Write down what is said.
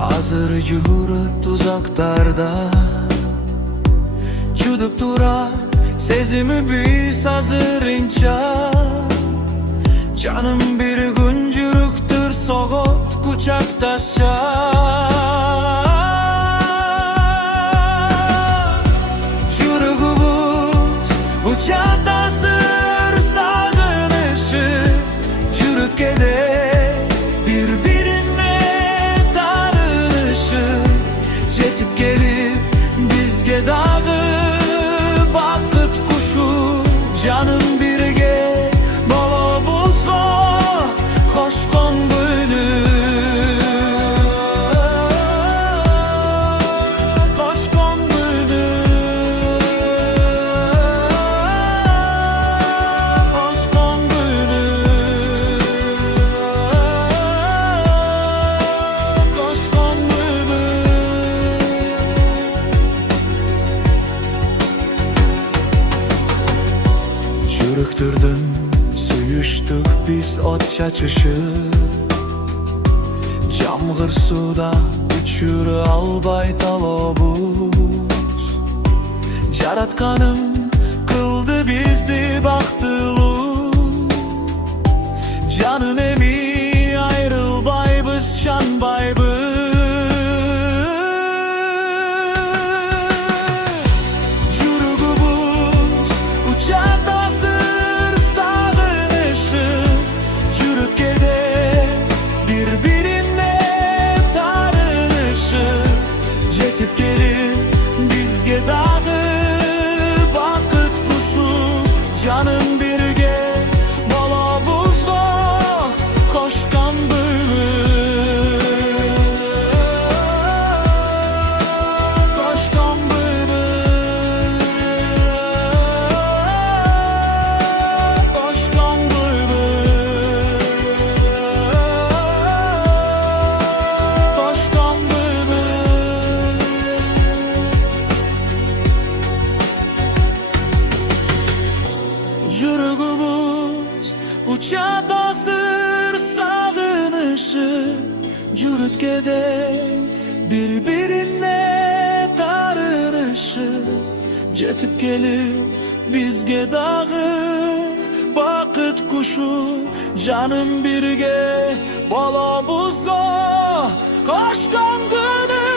Hazır yürüt uzaklarda, Çuduk durar sezimi biz hazırınca. Canım bir güncürüktür soğut kucaktaşar. Çürüğümüz uçaktasır sağınışı, Cürütkede birbirine tarışı. Jetip gelip bizge dağı bakıt kuşu, canım birge bala buzgo koşkon bölü. Koşkon bölü, koşkon bölü, koşkon bölü. Çürüktürdüm, suyuştuk biz ot çaçışı. Camgır suda uçur albay talobuz. Jaratkanım kıldı bizdi baktılı. Canım emi ayrılbaybız çanbaybız. Çürüğümüz uçaktasır sağınışı, Cürütkede birbirine tarışı. Jetip gelir bizge dağı bakıt kuşu, canım birge bala buzgo koşkan bülbül. Koşkan bülbül, koşkan bülbül, koşkan bülbül. Çürüğümüz uçaktasır sağınışı, Cürütkede birbirine tarışı. Jetip gelip bizge dağı bakıt kuşu, canım birge bala buzgo koşkan günü.